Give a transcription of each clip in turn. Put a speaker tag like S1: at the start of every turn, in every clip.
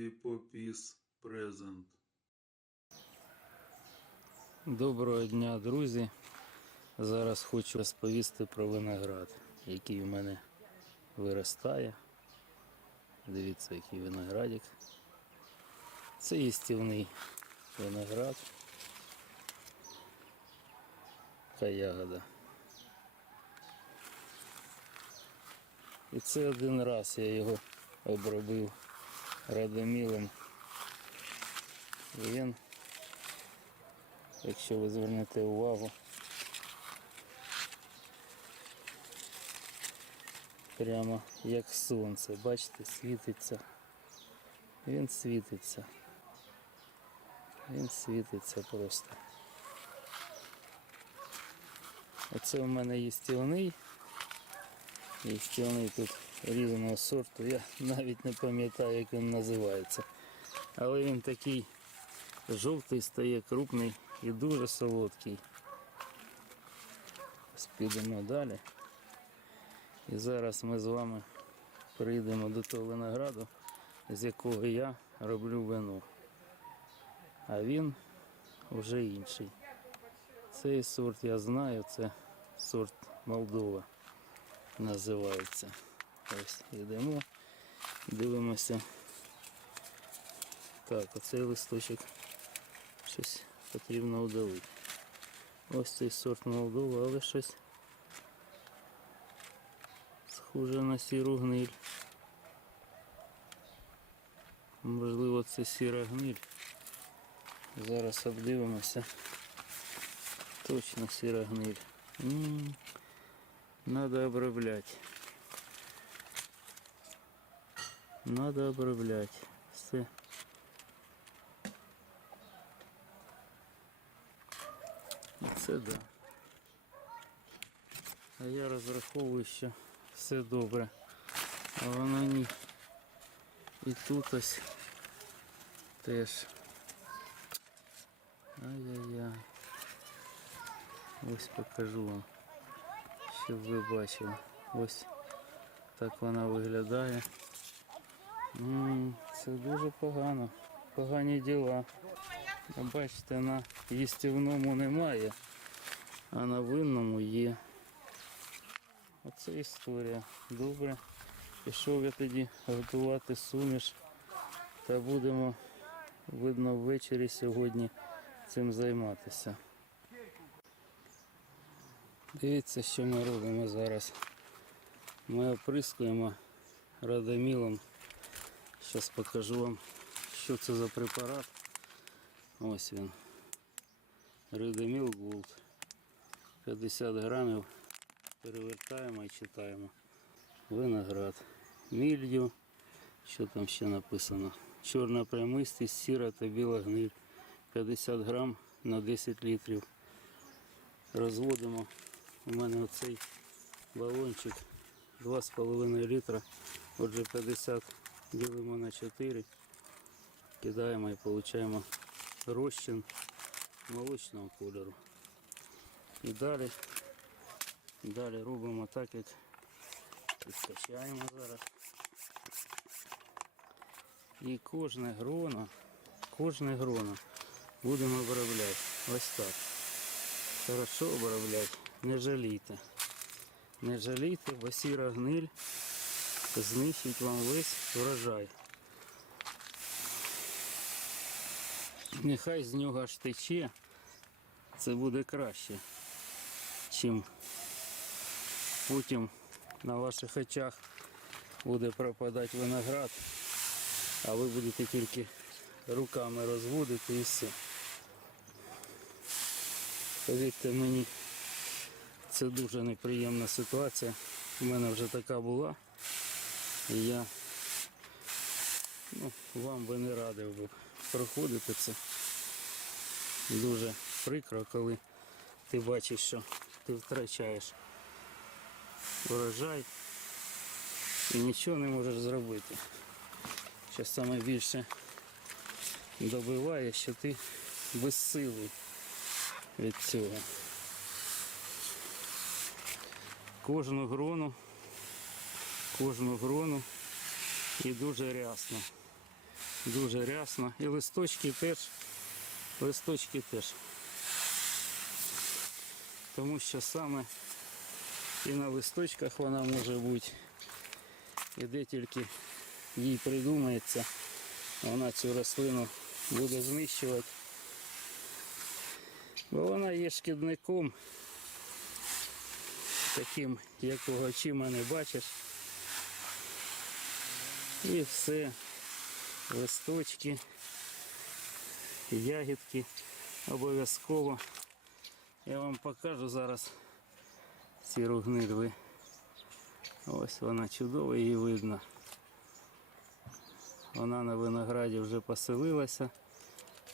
S1: Гіпопіс презент.
S2: Доброго дня, друзі. Зараз хочу розповісти про виноград, який у мене виростає. Дивіться, який виноградик. Це їстівний виноград. Та ягода. І це один раз я його обробив радомілом. І він якщо ви звернете увагу. Прямо як сонце, бачите, світиться. Він світиться. Він світиться просто. Оце у мене їстівний. Їстівний тут різного сорту. Я навіть не пам'ятаю, як він називається. Але він такий жовтий стає крупний і дуже солодкий. Підемо далі. І зараз ми з вами прийдемо до того винограду, з якого я роблю вино. А він вже інший. Цей сорт я знаю, це сорт Молдова називається. Ось йдемо, дивимося. Так, оцей листочок щось потрібно удалити. Ось цей сорт Молдова, але щось схоже на сіру гниль. Можливо, це сіра гниль. Зараз обдивимося. Точно сіра гниль. М, Надо обробляти. Надо обробляти. Все. Це да. А я розраховую, що все добре. А воно ні. І тут ось теж. Ай-яй-яй. Ось покажу вам, щоб ви бачили. Ось так вона виглядає. Це дуже погано. Погані діла. Бачите, на їстівному немає, а на винному є. Оце історія. Добре. Пішов я тоді готувати суміш. Та будемо, видно, ввечері сьогодні цим займатися. Дивіться, що ми робимо зараз. Ми оприскуємо радомілом. Зараз покажу вам, що це за препарат. Ось він. Ридоміл Gold. 50 грамів. Перевертаємо і читаємо. Виноград. Мільдю. Що там ще написано? Чорна прямистість, сіра та біла гниль. 50 грам на 10 літрів. Розводимо. У мене оцей балончик 2,5 літра. Отже 50 ділимо на 4. Кидаємо і отримуємо розчин молочного кольору. І далі, далі робимо так, як підкачаємо зараз. І кожне гроно, кожне гроно будемо обробляти. Ось так. Хорошо обробляти, не жалійте. Не жалійте, бо сіра гниль знищить вам весь врожай. Нехай з нього аж тече, це буде краще, чим потім на ваших очах буде пропадати виноград, а ви будете тільки руками розводити і все. Повірте мені, це дуже неприємна ситуація. У мене вже така була. І я ну, вам би не радив би проходити це. Дуже прикро, коли ти бачиш, що ти втрачаєш урожай і нічого не можеш зробити. Що саме більше добиває, що ти безсилий від цього. Кожну грону, кожну грону і дуже рясно. дуже рясно. І листочки теж, листочки теж. Тому що саме і на листочках вона може бути. І де тільки їй придумається, вона цю рослину буде знищувати. Бо вона є шкідником, таким, якого очима не бачиш. І все, листочки, ягідки обов'язково. Я вам покажу зараз сіру гниль. Ось вона чудово її видно. Вона на винограді вже поселилася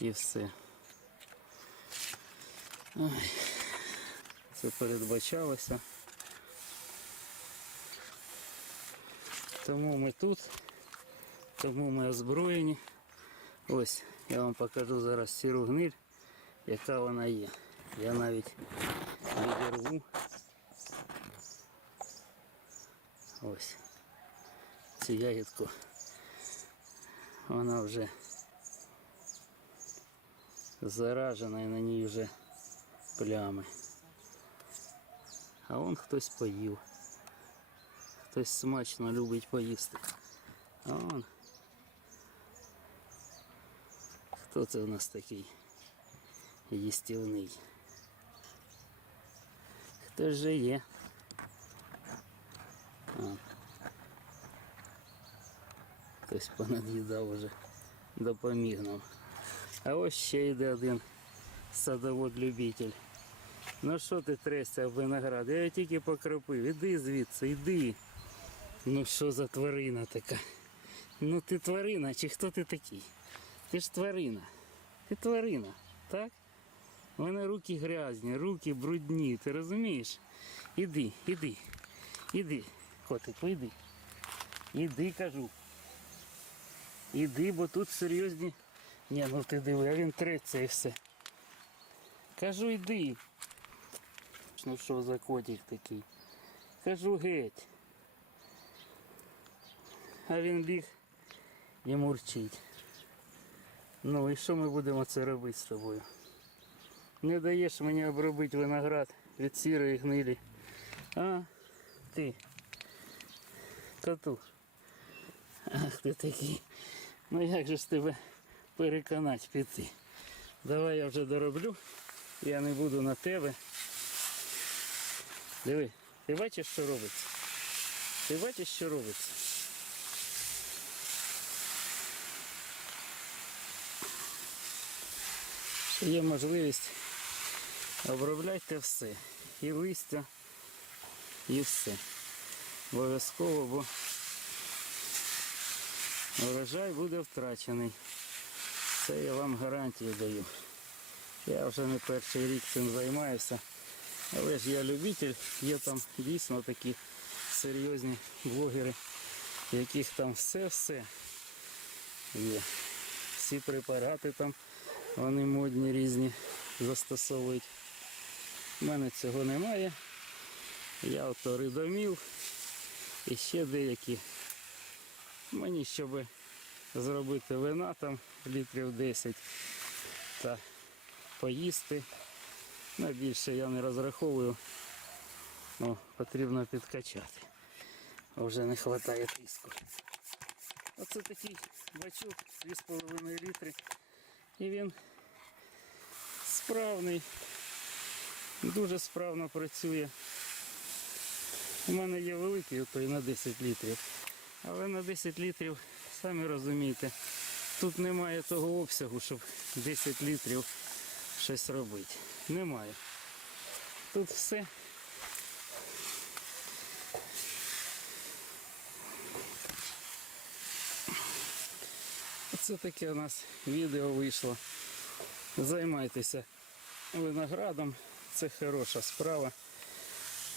S2: і все. Це передбачалося. Тому ми тут, тому ми озброєні. Ось я вам покажу зараз сіру гниль, яка вона є. Я навіть відірву. Ось цю ягідку. Вона вже заражена і на ній вже плями. А он хтось поїв. Хтось смачно любить поїсти. А он. Хто це у нас такий їстівний? Хто ж є? А. Хтось понад'їдав уже, допоміг нам. А ось ще йде один садовод-любитель. Ну що ти тресся об виноград? Я тільки покропив. Іди звідси, іди. Ну що за тварина така? Ну ти тварина, чи хто ти такий? Ти ж тварина. Ти тварина, так? У мене руки грязні, руки брудні, ти розумієш? Іди, іди, іди, котику, іди. Іди, кажу. Іди, бо тут серйозні. Ні, ну ти диви, а він треться і все. Кажу, йди. Ну що за котик такий? Кажу геть. А він біг і мурчить. Ну і що ми будемо це робити з тобою? Не даєш мені обробити виноград від сірої гнилі. А, ти. Тату. Ах ти такий. Ну як же ж тебе переконати піти? Давай я вже дороблю. Я не буду на тебе. Диви, ти бачиш, що робиться? Ти бачиш, що робиться? Є можливість обробляйте все. І листя, і все. Обов'язково, бо урожай буде втрачений. Це я вам гарантію даю. Я вже не перший рік цим займаюся. Але ж я любитель, є там дійсно такі серйозні блогери, яких там все-все є. Всі препарати там, вони модні різні застосовують. У мене цього немає. Я ото ридоміл і ще деякі. Мені щоб зробити вина там літрів 10 та поїсти. На більше я не розраховую, ну, потрібно підкачати. Вже не вистачає тиску. Оце такий бачок 2,5 літри. І він справний, дуже справно працює. У мене є великий той на 10 літрів. Але на 10 літрів, самі розумієте, тут немає того обсягу, щоб 10 літрів щось робити. Немає. Тут все. Оце таке у нас відео вийшло. Займайтеся виноградом. Це хороша справа.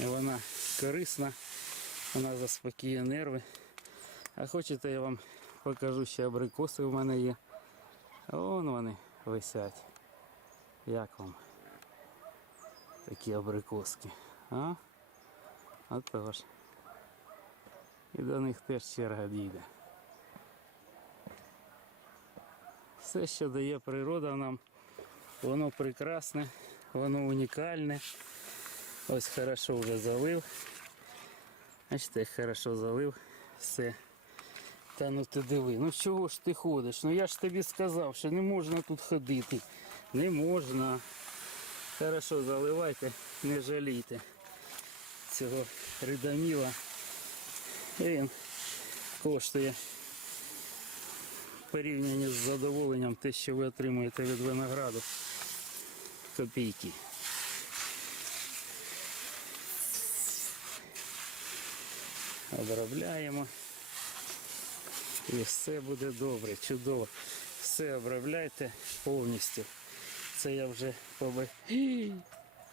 S2: Вона корисна, вона заспокіює нерви. А хочете, я вам покажу ще абрикоси в мене є. Вон вони висять. Як вам? Такі абрикоски. А? А тож. І до них теж черга дійде. Все, що дає природа нам, воно прекрасне, воно унікальне. Ось хорошо вже залив. Бачите, як хорошо залив. Все. Та ну ти диви, ну чого ж ти ходиш? Ну я ж тобі сказав, що не можна тут ходити. Не можна. Хорошо заливайте, не жалійте цього ридоміла. Він коштує порівнянні з задоволенням те, що ви отримуєте від винограду. Копійки. Обробляємо. І все буде добре, чудово. Все обробляйте повністю. Це я вже побив.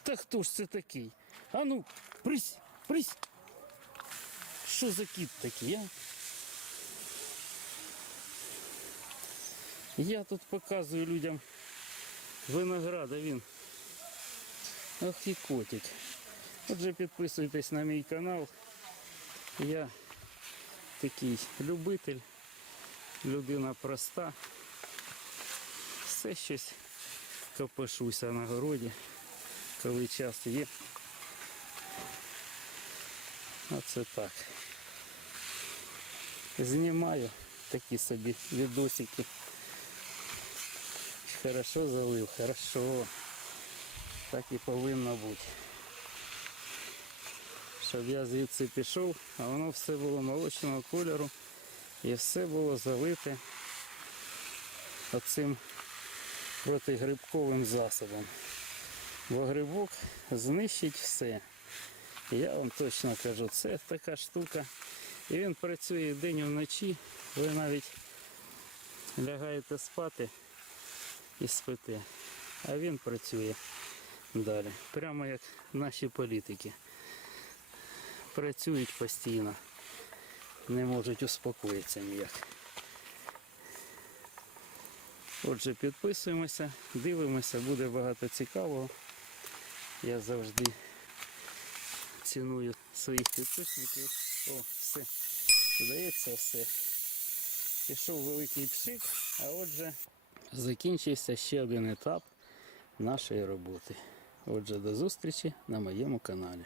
S2: Та хто ж це такий? А ну, прись, прись. Що за кіт такий, а? Я тут показую людям виноград, а він. Ох і котик. Отже, підписуйтесь на мій канал. Я такий любитель, людина проста. Все щось копишуся на городі, коли час є. Оце так. Знімаю такі собі відосики. Хорошо залив, хорошо. Так і повинно бути. Щоб я звідси пішов, а воно все було молочного кольору і все було залите оцим протигрибковим засобом. Бо грибок знищить все. Я вам точно кажу, це така штука. І він працює і вдень і вночі. Ви навіть лягаєте спати і спите. А він працює далі. Прямо як наші політики. Працюють постійно. Не можуть успокоїтися ніяк. Отже, підписуємося, дивимося, буде багато цікавого. Я завжди ціную своїх підписників. О, все. Здається, все. Пішов великий пшик, а отже, закінчився ще один етап нашої роботи. Отже, до зустрічі на моєму каналі.